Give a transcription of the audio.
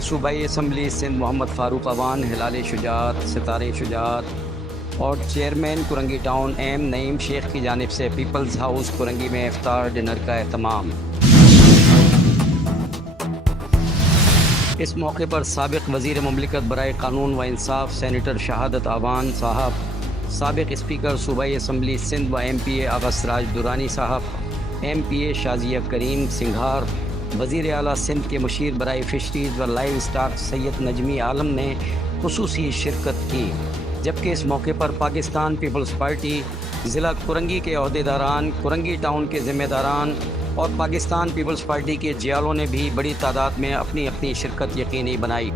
میں صوبائی اسمبلی سندھ محمد فاروق اوان، ہلال شجاعت، ستارے شجاعت اور چیئرمین کرنگی ٹاؤن ایم نعیم شیخ کی جانب سے پیپلز ہاؤس کرنگی میں افطار ڈنر کا اہتمام۔ اس موقع پر سابق وزیر مملکت برائے قانون و انصاف سینیٹر شہادت اوان صاحب، سابق اسپیکر صوبائی اسمبلی سندھ و ایم پی اے آغا سراج درانی صاحب، ایم پی اے شازیہ کریم سنگھار، وزیر اعلیٰ سندھ کے مشیر برائے فشریز و لائیو اسٹاک سید نجمی عالم نے خصوصی شرکت کی، جبکہ اس موقع پر پاکستان پیپلز پارٹی ضلع کرنگی کے عہدیداران، کرنگی ٹاؤن کے ذمہ داران اور پاکستان پیپلز پارٹی کے جیالوں نے بھی بڑی تعداد میں اپنی شرکت یقینی بنائی۔